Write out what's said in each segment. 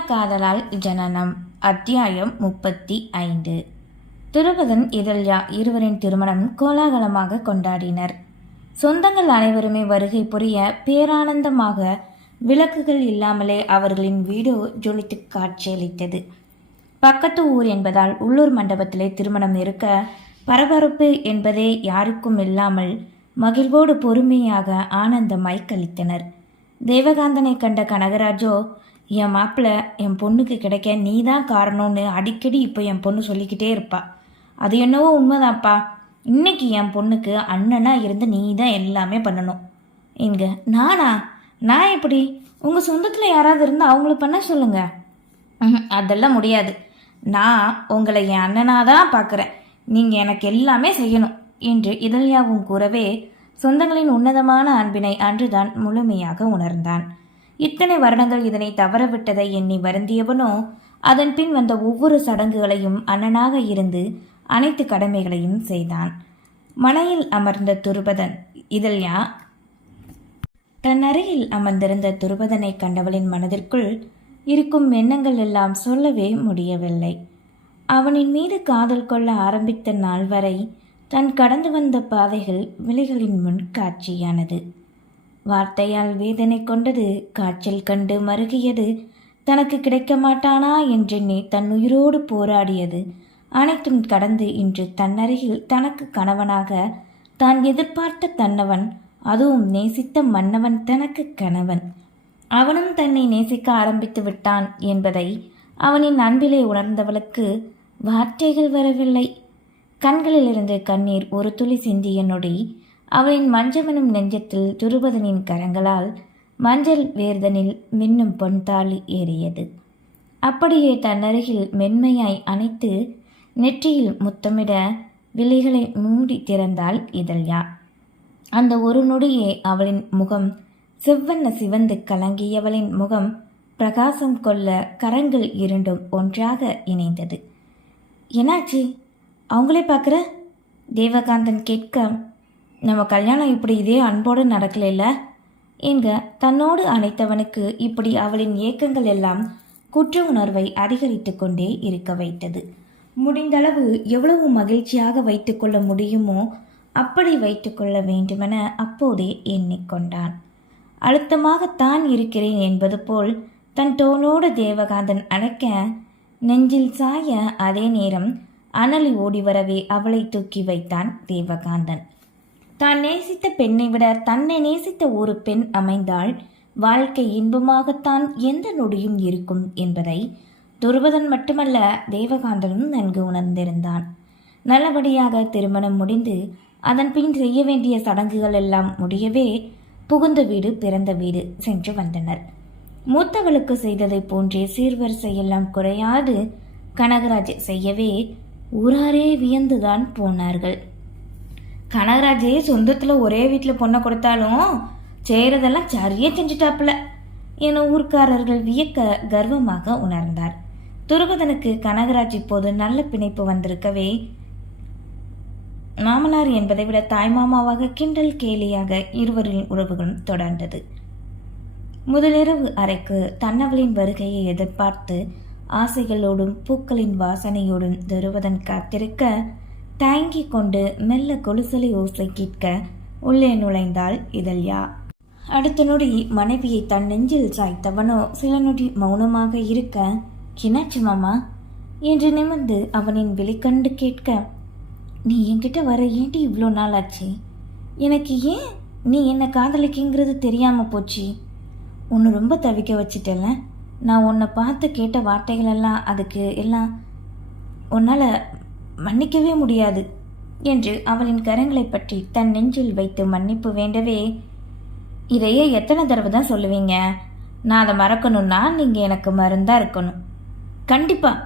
காதலால் ஜனனம் அத்தியாயம் முப்பத்தி ஐந்து. திருபதன் இதழ்யா இருவரின் திருமணம் கோலாகலமாக கொண்டாடினர். சொந்தங்கள் அனைவருமே வருகை புரிய பேரானந்தமாக விளக்குகள் இல்லாமலே அவர்களின் வீடு ஜொலித்து காட்சியளித்தது. பக்கத்து ஊர் என்பதால் உள்ளூர் மண்டபத்திலே திருமணம் இருக்க பரபரப்பு என்பதே யாருக்கும் இல்லாமல் மகிழ்வோடு பொறுமையாக ஆனந்தமாய் கழித்தனர் தேவகாந்தனை கண்ட கனகராஜோ என் மாப்பிள்ள என் பொண்ணுக்கு கிடைக்க நீ தான் காரணம்னு அடிக்கடி இப்போ என் பொண்ணு சொல்லிக்கிட்டே இருப்பா. அது என்னவோ உண்மைதான்ப்பா. இன்னைக்கு என் பொண்ணுக்கு அண்ணனாக இருந்து நீ தான் எல்லாமே பண்ணணும். எங்க நானா? நான் எப்படி? உங்கள் சொந்தத்தில் யாராவது இருந்தால் அவங்கள பண்ண சொல்லுங்கள் அதெல்லாம் முடியாது. நான் உங்களை என் அண்ணனாக தான் பார்க்குறேன் நீங்கள் எனக்கு எல்லாமே செய்யணும் என்று இதழியாவும் கூறவே சொந்தங்களின் உன்னதமான அன்பினை அன்றுதான் முழுமையாக உணர்ந்தான். இத்தனை வருடங்கள் இதனை தவறவிட்டதை எண்ணி வருந்தியவனோ அதன் பின் வந்த ஒவ்வொரு சடங்குகளையும் அண்ணனாக இருந்து அனைத்து கடமைகளையும் செய்தான். மலையில் அமர்ந்த துருபதன் இதழ்யா தன் அருகில் அமர்ந்திருந்த துருபதனை கண்டவளின் மனதிற்குள் இருக்கும் எண்ணங்கள் எல்லாம் சொல்லவே முடியவில்லை. அவனின் மீது காதல் கொள்ள ஆரம்பித்த நாள் வரை தன் கடந்து வந்த பாதைகள் விழிகளின் முன் காட்சியானது. வார்த்தையால் வேதனை கொண்டது காய்ச்சல் கண்டு மருகியது. தனக்கு கிடைக்க மாட்டானா என்றெண்ணி தன் உயிரோடு போராடியது. அனைத்தும் கடந்து இன்று தன்னருகில் தனக்கு கணவனாக தான் எதிர்பார்த்த தன்னவன் அதுவும் நேசித்த மன்னவன் தனக்கு கணவன். அவனும் தன்னை நேசிக்க ஆரம்பித்து விட்டான் என்பதை அவனின் அன்பிலே உணர்ந்தவளுக்கு வார்த்தைகள் வரவில்லை. கண்களிலிருந்து கண்ணீர் ஒரு துளி சிந்திய நொடி அவளின் மஞ்சமெனும் நெஞ்சத்தில் துருபதனின் கரங்களால் மஞ்சள் வேர்தனில் மின்னும் பொன்தாலி ஏறியது. அப்படியே தன்னருகில் மென்மையாய் அணைத்து நெற்றியில் முத்தமிட விலைகளை மூடி திறந்தாள் இதழ்யா. அந்த ஒரு நொடியே அவளின் முகம் செவ்வண்ண சிவந்து கலங்கியவளின் முகம் பிரகாசம் கொள்ள கரங்கள் இரண்டும் ஒன்றாக இணைந்தது. என்னாச்சு? அவங்களே பார்க்குற? தேவகாந்தன் கேட்க நம்ம கல்யாணம் இப்படி இதே அன்போடு நடக்கலைல்ல? என்க தன்னோடு அணைத்தவனுக்கு இப்படி அவளின் ஏக்கங்கள் எல்லாம் குற்ற உணர்வை அதிகரித்து கொண்டே இருக்க வைத்தது. முடிந்தளவு எவ்வளவு மகிழ்ச்சியாக வைத்துக்கொள்ள முடியுமோ அப்படி வைத்துக்கொள்ள வேண்டுமென அப்போதே எண்ணிக்கொண்டான் அழுத்தமாக தான் இருக்கிறேன் என்பது போல் தன் தோனோடு தேவகாந்தன் அணைக்க நெஞ்சில் சாய அதே நேரம் அனலி ஓடி வரவே அவளை தூக்கி வைத்தான் தேவகாந்தன். தான் நேசித்த பெண்ணை விட தன்னை நேசித்த ஒரு பெண் அமைந்தால் வாழ்க்கை இன்பமாகத்தான் எந்த நொடியும் இருக்கும் என்பதை துருபதன் மட்டுமல்ல தேவகாந்தனும் நன்கு உணர்ந்திருந்தான். நல்லபடியாக திருமணம் முடிந்து அதன் பின் செய்ய வேண்டிய சடங்குகள் எல்லாம் முடியவே புகுந்த வீடு பிறந்த வீடு சென்று வந்தனர். மூத்தவளுக்கு செய்ததைப் போன்றே சீர்வரிசை எல்லாம் குறையாது. கனகராஜ் செய்யவே ஊராரே வியந்துதான் போனார்கள். கனகராஜ் சொந்தத்தில் ஒரே வீட்டில் பொண்ணை கொடுத்தாலும் செய்கிறதெல்லாம் சரியே செஞ்சுட்டாப்புல என ஊர்க்காரர்கள் வியக்க கர்வமாக உணர்ந்தார். துருபதனுக்கு கனகராஜ் இப்போது நல்ல பிணைப்பு வந்திருக்கவே மாமனார் என்பதை விட தாய்மாமாவாக கிண்டல் கேலியாக இருவரின் உறவுகளும் தொடர்ந்தது. முதலிரவு அறைக்கு தன்னவளின் வருகையை எதிர்பார்த்து ஆசைகளோடும் பூக்களின் வாசனையோடும் துருவதன் காத்திருக்க தயங்கி கொண்டு மெல்ல கொலுசலை ஓசை கேட்க உள்ளே நுழைந்தாள் இதழ்யா. அடுத்த நொடி மனைவியை தன் நெஞ்சில் சாய்த்தவனோ சில நொடி மௌனமாக இருக்க என்னாச்சு மாமா? என்று நிமிர்ந்து அவனின் விழிக்கண்டு கேட்க நீ என்கிட்ட வர ஏண்டி இவ்வளோ நாள் ஆச்சு எனக்கு ஏன் நீ என்னை காதலிக்குங்கிறது தெரியாமல் போச்சு? உன்னை ரொம்ப தவிக்க வச்சிட்டல நான் உன்னை பார்த்து கேட்ட வார்த்தைகளெல்லாம் அதுக்கு எல்லாம் உன்னால் மன்னிக்கவே முடியாது என்று அவளின் கரங்களை பற்றி தன் நெஞ்சில் வைத்து மன்னிப்பு வேண்டவே. இதையே எத்தனை தடவை தான் சொல்லுவீங்க? நான் அதை மறக்கணும்னா நீங்கள் எனக்கு மருந்தாக இருக்கணும். கண்டிப்பாக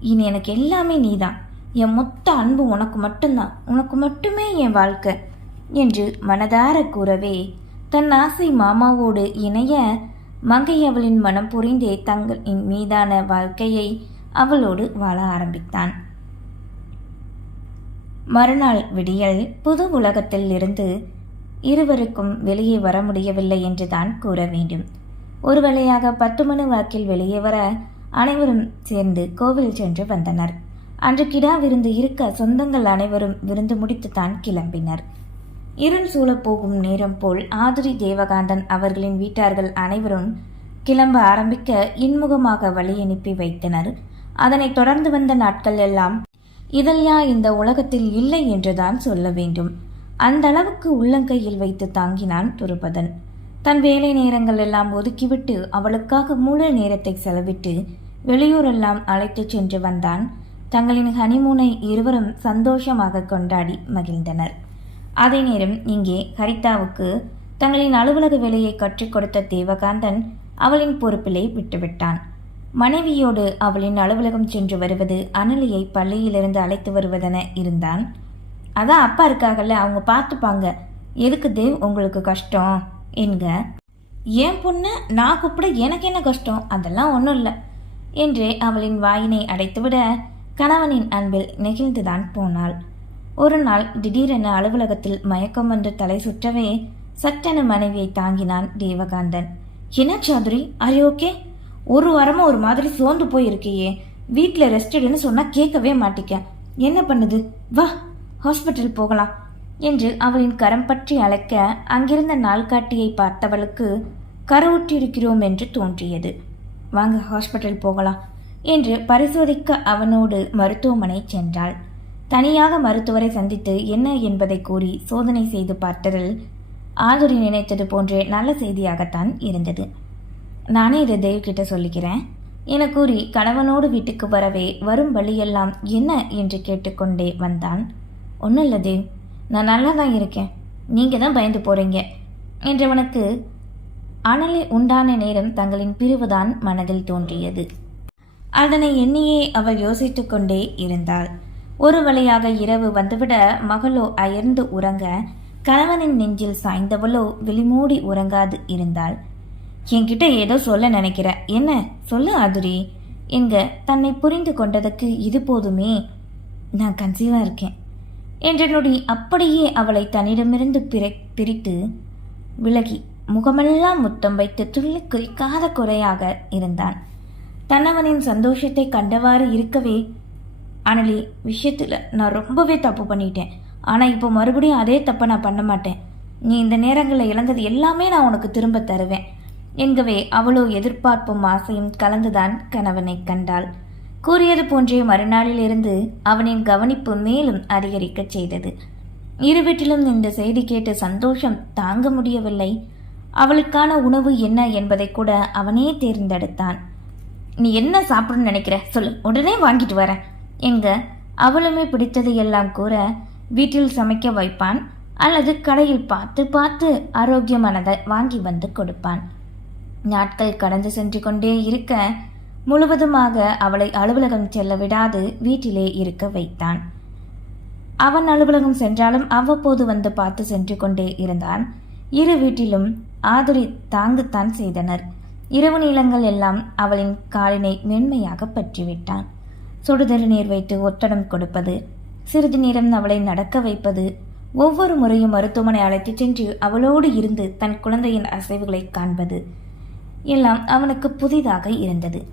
இனி எனக்கு எல்லாமே நீதான். என் மொத்த அன்பு உனக்கு மட்டும்தான். உனக்கு மட்டுமே என் வாழ்க்கை என்று மனதார கூறவே தன் ஆசை மாமாவோடு இணைய மங்கை அவளின் மனம் புரிந்தே தங்களின் மீதான வாழ்க்கையை அவளோடு வாழ ஆரம்பித்தான். மறுநாள் விடியல் புது உலகத்தில் இருந்து இருவருக்கும் வெளியே வர முடியவில்லை என்றுதான் கூற வேண்டும். ஒரு வேளையாக பத்து மணி வாக்கில் வெளியே வர அனைவரும் சேர்ந்து கோவில் சென்று வந்தனர். அன்று கிடா விருந்து இருக்க சொந்தங்கள் அனைவரும் விருந்து முடித்துத்தான் கிளம்பினர். இருள் சூழப் போகும் நேரம் போல் ஆதிரி தேவகாந்தன் அவர்களின் வீட்டார்கள் அனைவரும் கிளம்ப ஆரம்பிக்க இன்முகமாக வழி அனுப்பி வைத்தனர். அதனைத் தொடர்ந்து வந்த நாட்கள் எல்லாம் இதழ்யா இந்த உலகத்தில் இல்லை என்றுதான் சொல்ல வேண்டும். அந்த அளவுக்கு உள்ளங்கையில் வைத்து தாங்கினான் துருபதன். தன் வேலை நேரங்கள் எல்லாம் ஒதுக்கிவிட்டு அவளுக்காக முழு நேரத்தை செலவிட்டு வெளியூரெல்லாம் அழைத்துச் சென்று வந்தான். தங்களின் ஹனிமூனை இருவரும் சந்தோஷமாக கொண்டாடி மகிழ்ந்தனர். அதே நேரம் இங்கே ஹரிதாவுக்கு தங்களின் அலுவலக வேலையை கற்றுக் கொடுத்த தேவகாந்தன் அவளின் பொறுப்பிலே விட்டுவிட்டான். மனைவியோடு அவளின் அலுவலகம் சென்று வருவது அனலியை பள்ளியிலிருந்து அழைத்து வருவதென இருந்தான். அதான் அப்பா இருக்காகல்ல அவங்க பார்த்துப்பாங்க. எதுக்கு தேவ் உங்களுக்கு கஷ்டம்? என்க. என் பொண்ணு நான் கூப்பிட எனக்கு என்ன கஷ்டம்? அதெல்லாம் ஒன்றும் இல்லை. என்றே அவளின் வாயினை அடைத்துவிட கணவனின் அன்பில் நெகிழ்ந்துதான் போனாள். ஒரு நாள் திடீரென அலுவலகத்தில் மயக்கம் வந்து தலை சுற்றவே சட்டென மனைவியை தாங்கினான் தேவகாந்தன். என்ன சாதுரி? Are ஓகே ஒரு வாரமாக ஒரு மாதிரி சோர்ந்து போயிருக்கியே. வீட்டில் ரெஸ்ட் எடுன்னு சொன்னால் கேட்கவே மாட்டிக்க. என்ன பண்ணுது? வா ஹாஸ்பிட்டல் போகலாம் என்று அவளின் கரம் பற்றி அழைக்க அங்கிருந்த நாள்காட்டியை பார்த்தவளுக்கு கரவுற்றிருக்கிறோம் என்று தோன்றியது. வாங்க ஹாஸ்பிட்டல் போகலாம் என்று பரிசோதிக்க அவனோடு மருத்துவமனை சென்றாள். தனியாக மருத்துவரை சந்தித்து என்ன என்பதை கூறி சோதனை செய்து பார்த்ததில் ஆதுரி நினைத்தது போன்றே நல்ல செய்தியாகத்தான் இருந்தது. நானே இதை தெய்வக்கிட்ட சொல்லிக்கிறேன். என கூறி கணவனோடு வீட்டுக்கு வரவே வரும் வழியெல்லாம் என்ன என்று கேட்டுக்கொண்டே வந்தான். ஒன்றும் இல்லை தேவ் நான் நல்லா தான் இருக்கேன். நீங்கள் தான் பயந்து போகிறீங்க என்றவனுக்கு அனலை உண்டான நேரம் தங்களின் பிரிவுதான் மனதில் தோன்றியது. அதனை எண்ணியே அவள் யோசித்து கொண்டே இருந்தாள். ஒரு வழியாக இரவு வந்துவிட மகளோ அயர்ந்து உறங்க கணவனின் நெஞ்சில் சாய்ந்தவளோ விழிமூடி உறங்காது இருந்தாள். என்கிட்ட ஏதோ சொல்ல நினைக்கிற. என்ன? சொல்லு ஆதுரி. எங்க தன்னை புரிந்து கொண்டதுக்கு இது போதுமே. நான் கன்சீவாக இருக்கேன். என்ற நொடி அப்படியே அவளை தன்னிடமிருந்து பிரி பிரித்து விலகி முகமெல்லாம் முத்தம் வைத்து துள்ளி குறிக்காத குறையாக இருந்தான். தன்னவனின் சந்தோஷத்தை கண்டவாறு இருக்கவே அனலி விஷயத்தில் நான் ரொம்பவே தப்பு பண்ணிட்டேன். ஆனால் இப்போ மறுபடியும் அதே தப்பை நான் பண்ண மாட்டேன். நீ இந்த நேரங்களில் இழந்தது எல்லாமே நான் உனக்கு திரும்ப தருவேன். என்கவே அவளோ எதிர்பார்ப்பும் ஆசையும் கலந்துதான் கணவனை கண்டாள். கூறியது போன்றே மறுநாளிலிருந்து அவனின் கவனிப்பு மேலும் அதிகரிக்கச் செய்தது. இரு வீட்டிலும் இந்த செய்தி கேட்ட சந்தோஷம் தாங்க முடியவில்லை. அவளுக்கான உணவு என்ன என்பதை கூட அவனே தேர்ந்தெடுத்தான். நீ என்ன சாப்பிடணும்னு நினைக்கிற? சொல் உடனே வாங்கிட்டு வரேன் எங்க அவளுமே பிடித்தது எல்லாம் கூற வீட்டில் சமைக்க வைப்பான் அல்லது கடையில் பார்த்து பார்த்து ஆரோக்கியமானதை வாங்கி வந்து கொடுப்பான். நாட்கள் கடந்து சென்று கொண்டே இருக்க முழுவதுமாக அவளை அலுவலகம் செல்ல விடாது வீட்டிலே இருக்க வைத்தான். அவன் அலுவலகம் சென்றாலும் அவ்வப்போது வந்து பார்த்து சென்று கொண்டே இருந்தான். இரு வீட்டிலும் ஆதுரி தாங்கத்தான் செய்தனர். இரவு நீளங்கள் எல்லாம் அவளின் காலினை மென்மையாக பற்றிவிட்டான். சுடுதரு நீர் வைத்து ஒத்தடம் கொடுப்பது சிறிது நேரம் அவளை நடக்க வைப்பது ஒவ்வொரு முறையும் மருத்துவமனை அழைத்துச் சென்று அவளோடு இருந்து தன் குழந்தையின் அசைவுகளை காண்பது எல்லாம் அவனுக்கு புதிதாக இருந்தது.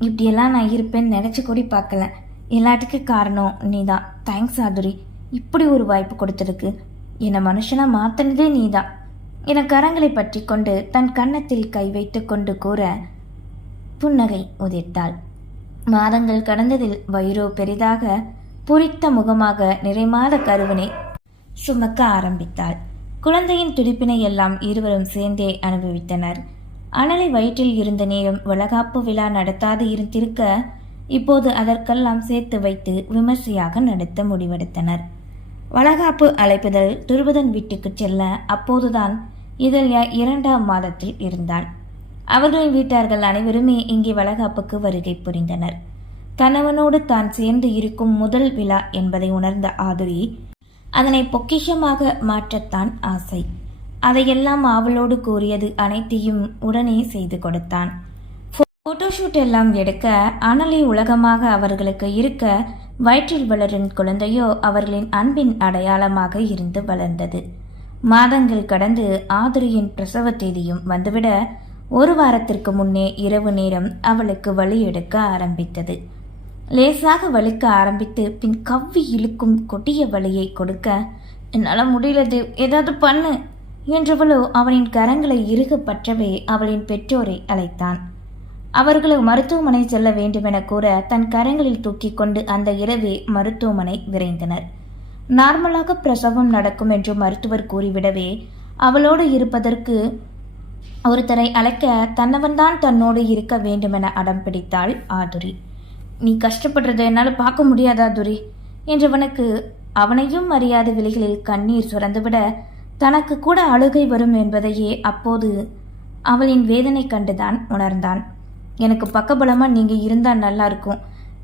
இப்படியெல்லாம் நான் இருப்பேன்னு நினச்சி கூட பார்க்கல. எல்லாத்துக்கும் காரணம் நீதான். தேங்க்ஸ் ஆதுரி. இப்படி ஒரு வாய்ப்பு கொடுத்துருக்கு. என்னை மனுஷனா மாற்றினதே நீதான். என கரங்களை பற்றி கொண்டு தன் கன்னத்தில் கை வைத்து கொண்டு கூற புன்னகை உதிர்த்தாள். மாதங்கள் கடந்ததில் வயிறோ பெரிதாக புரித்த முகமாக நிறைமாத கருவினை சுமக்க ஆரம்பித்தாள். குழந்தையின் துடிப்பினை எல்லாம் இருவரும் சேர்ந்தே அனுபவித்தனர். அனலை வயிற்றில் இருந்த நேரம் வளகாப்பு விழா நடத்தாது இருந்திருக்க இப்போது அதற்கெல்லாம் சேர்த்து வைத்து விமர்சையாக நடத்த முடிவெடுத்தனர். வளகாப்பு அழைப்புதல் துருபதன் வீட்டுக்கு செல்ல அப்போதுதான் இதழ்யா இரண்டாம் மாதத்தில் இருந்தாள். அவர்களின் வீட்டார்கள் அனைவருமே இங்கே வளகாப்புக்கு வருகை புரிந்தனர். கணவனோடு தான் சேர்ந்து இருக்கும் முதல் விழா என்பதை உணர்ந்த ஆதுரி அதனை பொக்கிஷமாக மாற்றத்தான் ஆசை. அதையெல்லாம் ஆவலோடு கூறியது அனைத்தையும் உடனே செய்து கொடுத்தான். போட்டோஷூட் எல்லாம் எடுக்க அனலை உலகமாக அவர்களுக்கு இருக்க வயிற்றில் வளரும் குழந்தையோ அவர்களின் அன்பின் அடையாளமாக இருந்து வளர்ந்தது. மாதங்கள் கடந்து ஆதுரியின் பிரசவ தேதியும் வந்துவிட ஒரு வாரத்திற்கு முன்னே இரவு நேரம் அவளுக்கு வலி எடுக்க ஆரம்பித்தது. லேசாக வலிக்க ஆரம்பித்து பின் கவ்வி இழுக்கும் கொடிய வலியை கொடுக்க என்னால் முடியலது. ஏதாவது பண்ணு. என்றவளோ அவனின் கரங்களை இறுக பற்றவே அவளின் பெற்றோரை அழைத்தான். அவர்களும் மருத்துவமனை செல்ல வேண்டுமென கூற தன் கரங்களில் தூக்கி கொண்டு அந்த இரவே மருத்துவமனை விரைந்தனர். நார்மலாக பிரசவம் நடக்கும் என்று மருத்துவர் கூறிவிடவே அவளோடு இருப்பதற்கு ஒருத்தரை அழைக்க தன்னவன்தான் தன்னோடு இருக்க வேண்டுமென அடம் பிடித்தாள் ஆதுரி. நீ கஷ்டப்படுறதை என்னால் பார்க்க முடியாதா துரி? என்றவனுக்கு அவனையும் அறியாத விழிகளில் கண்ணீர் சுரந்துவிட தனக்கு கூட அழுகை வரும் என்பதையே அப்போது அவளின் வேதனை கண்டுதான் உணர்ந்தான். எனக்கு பக்கபலமாக நீங்கள் இருந்தால் நல்லா இருக்கும்.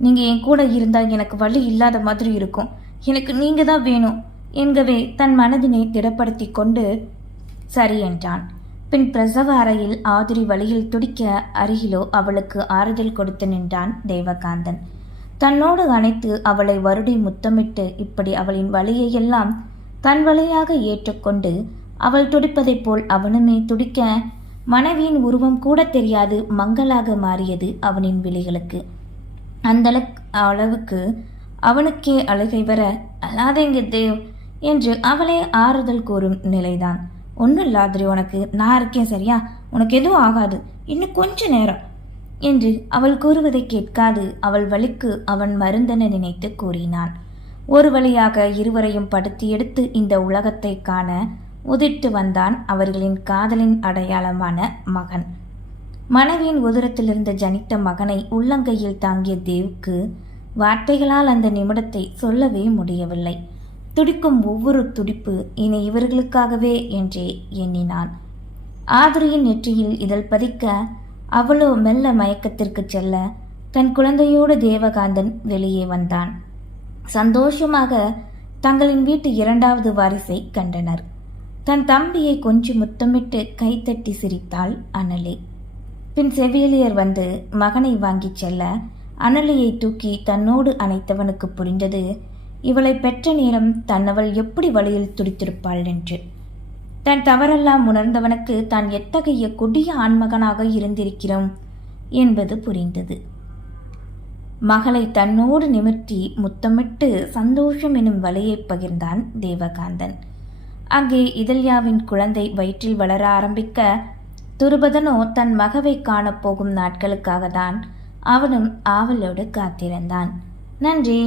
நீங்கள் என் கூட இருந்தால் எனக்கு வழி இல்லாத மாதிரி இருக்கும். எனக்கு நீங்கள் தான் வேணும் என்கவே தன் மனதினை திடப்படுத்தி கொண்டு சரி என்றான். பின் பிரசவ அறையில் ஆதிரி வழியில் துடிக்க அருகிலோ அவளுக்கு ஆறுதல் கொடுத்து நின்றான் தேவகாந்தன். தன்னோடு அணைத்து அவளை வருடி முத்தமிட்டு இப்படி அவளின் வழியையெல்லாம் தன் வழியாக ஏற்றுக்கொண்டு அவள் துடிப்பதைப் போல் அவனுமே துடிக்க மனைவியின் உருவம் கூட தெரியாது மங்களாக மாறியது அவனின் விழிகளுக்கு. அந்த அளவுக்கு அவனுக்கே அழுகை வர அல்லாதேங்க தேவ் என்று அவளே ஆறுதல் கூறும் நிலைதான். ஒன்றும் இல்லாதிரி உனக்கு நான் இருக்கேன் சரியா? உனக்கு எதுவும் ஆகாது. இன்னும் கொஞ்ச நேரம் என்று அவள் கூறுவதை கேட்காது. அவள் வழிக்கு அவன் மருந்தென நினைத்து கூறினான். ஒரு வழியாக இருவரையும் படுத்தி எடுத்து இந்த உலகத்தை காண உதிட்டு வந்தான் அவர்களின் காதலின் அடையாளமான மகன். மனைவியின் உதிரத்திலிருந்து ஜனித்த மகனை உள்ளங்கையில் தாங்கிய தேவுக்கு வார்த்தைகளால் அந்த நிமிடத்தை சொல்லவே முடியவில்லை. துடிக்கும் ஒவ்வொரு துடிப்பு இனி இவர்களுக்காகவே என்றே எண்ணினான். ஆதுரியின் நெற்றியில் இதழ் பதிக்க அவ்வளோ மெல்ல மயக்கத்திற்கு செல்ல தன் குழந்தையோடு தேவகாந்தன் வெளியே வந்தான். சந்தோஷமாக தங்களின் வீட்டு இரண்டாவது வாரிசை கண்டனர். தன் தம்பியை கொஞ்சம் முத்தமிட்டு கைத்தட்டி சிரித்தாள் அனலி. பின் செவிலியர் வந்து மகனை வாங்கிச் செல்ல அனலியை தூக்கி தன்னோடு அணைத்தவனுக்கு புரிந்தது இவளை பெற்ற நேரம் தன்னவள் எப்படி வழியில் துடித்திருப்பாள் என்று. தன் தவறெல்லாம் உணர்ந்தவனுக்கு தான் எத்தகைய கொடிய ஆண்மகனாக இருந்திருக்கிறோம் என்பது புரிந்தது. மகளை தன்னோடு நிமிர்த்தி முத்தமிட்டு சந்தோஷம் எனும் வலையை பகிர்ந்தான் தேவகாந்தன். அங்கே இதழ்யாவின் குழந்தை வயிற்றில் வளர ஆரம்பிக்க துருபதனோ தன் மகவை காணப்போகும் நாட்களுக்காக தான் அவனும் ஆவலோடு காத்திருந்தான். நன்றி.